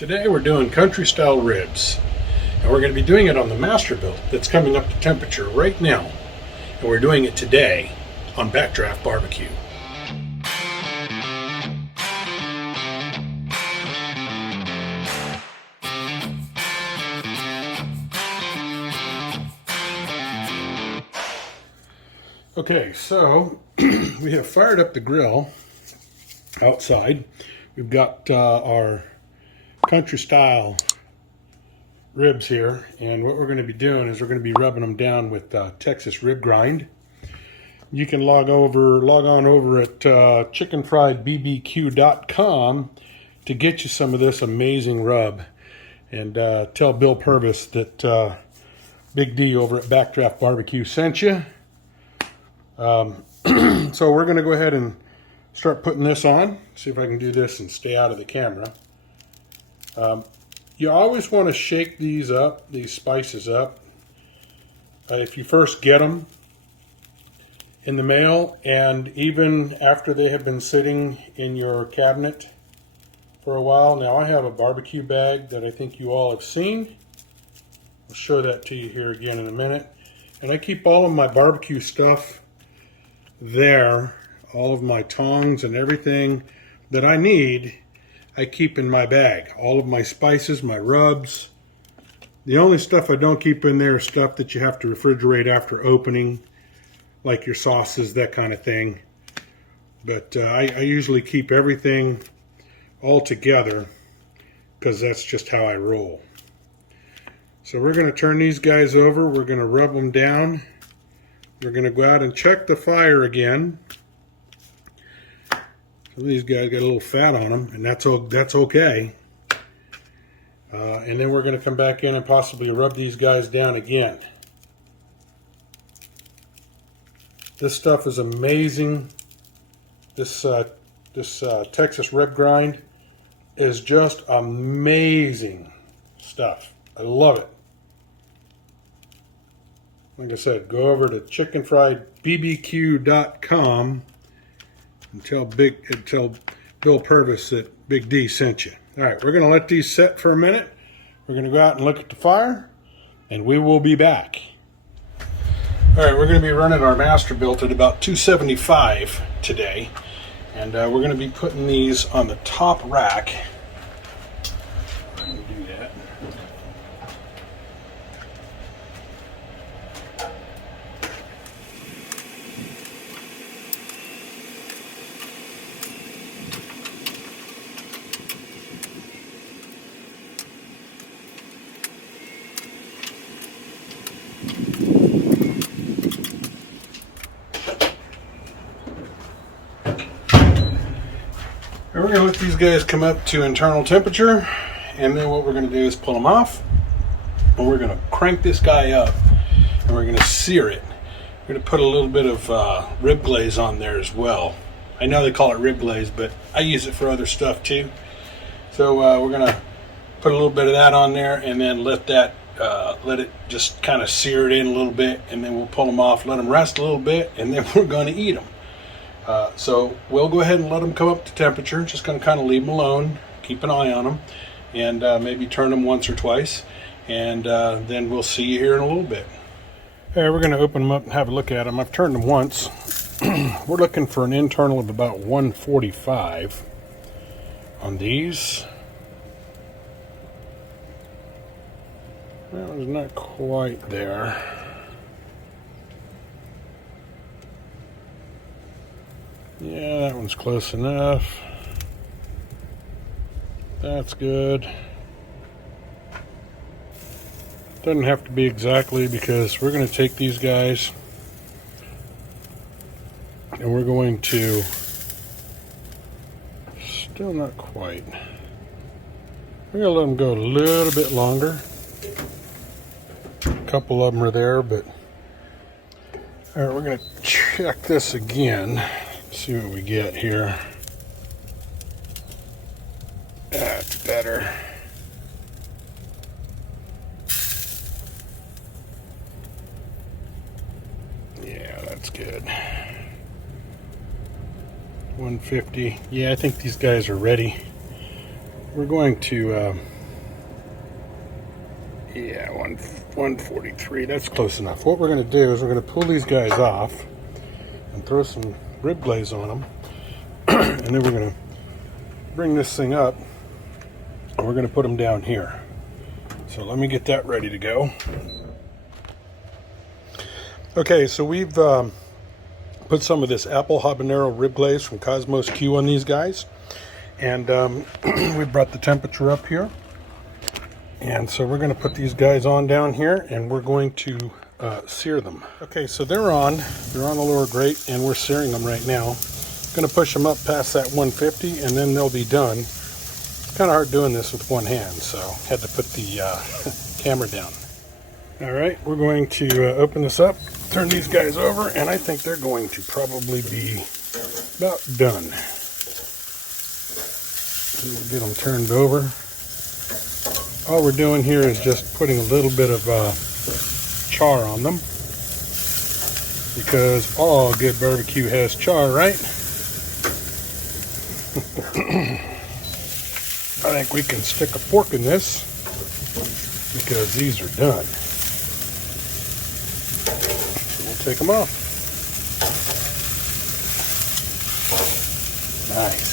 Today we're doing country style ribs, and we're going to be doing it on the Masterbuilt that's coming up to temperature right now, and we're doing it today on Backdraft Barbecue. Okay, so we have fired up the grill outside. We've got our country style ribs here, and what we're going to be doing is we're going to be rubbing them down with Texas rib grind. You can log on over at chickenfriedbbq.com to get you some of this amazing rub, and tell Bill Purvis that Big D over at Backdraft Barbecue sent you. So we're going to go ahead and start putting this on. See if I can do this and stay out of the camera. You always want to shake these spices up, if you first get them in the mail, and even after they have been sitting in your cabinet for a while. Now I have a barbecue bag that I think you all have seen. I'll show that to you here again in a minute. And I keep all of my barbecue stuff there, all of my tongs and everything that I need, I keep in my bag. All of my spices, my rubs. The only stuff I don't keep in there is stuff that you have to refrigerate after opening, like your sauces, that kind of thing. But I usually keep everything all together because that's just how I roll. So we're going to turn these guys over. We're going to rub them down. We're going to go out and check the fire again. Some of these guys got a little fat on them, and that's okay. And then we're going to come back in and possibly rub these guys down again. This stuff is amazing. This Texas rib grind is just amazing stuff. I love it. Like I said, go over to chickenfriedbbq.com and tell Bill Purvis that Big D sent you. All right, we're going to let these set for a minute. We're going to go out and look at the fire, and we will be back. All right, we're going to be running our Masterbuilt at about 275 today, and we're going to be putting these on the top rack. I'm going to do that. We're going to let these guys come up to internal temperature, and then what we're going to do is pull them off, and we're going to crank this guy up, and we're going to sear it. We're going to put a little bit of rib glaze on there as well. I know they call it rib glaze, but I use it for other stuff too. So we're going to put a little bit of that on there, and then let it just kind of sear it in a little bit, and then we'll pull them off, let them rest a little bit, and then we're going to eat them. So we'll go ahead and let them come up to temperature. Just going to kind of leave them alone, keep an eye on them, and maybe turn them once or twice, and then we'll see you here in a little bit. All right, we're going to open them up and have a look at them. I've turned them once. We're looking for an internal of about 145 on these. That one's not quite there. Yeah, that one's close enough. That's good. Doesn't have to be exactly, because we're going to take these guys and we're going to, still not quite. We're going to let them go a little bit longer. A couple of them are there, but all right, we're going to check this again. See what we get here. That's better. Yeah, that's good. 150. Yeah, I think these guys are ready. we're going to, yeah, 143. That's close enough. What we're going to do is we're going to pull these guys off and throw some rib glaze on them. And then we're going to bring this thing up and we're going to put them down here. So let me get that ready to go. Okay, so we've put some of this apple habanero rib glaze from Cosmos Q on these guys. And we brought the temperature up here. And so we're going to put these guys on down here and we're going to sear them. Okay, so they're on the lower grate and we're searing them right now. Going to push them up past that 150 and then they'll be done. It's kind of hard doing this with one hand, so had to put the camera down. All right, we're going to open this up, turn these guys over, and I think they're going to probably be about done. We'll get them turned over. All we're doing here is just putting a little bit of char on them, because all good barbecue has char, right? I think we can stick a fork in this because these are done. So we'll take them off. Nice.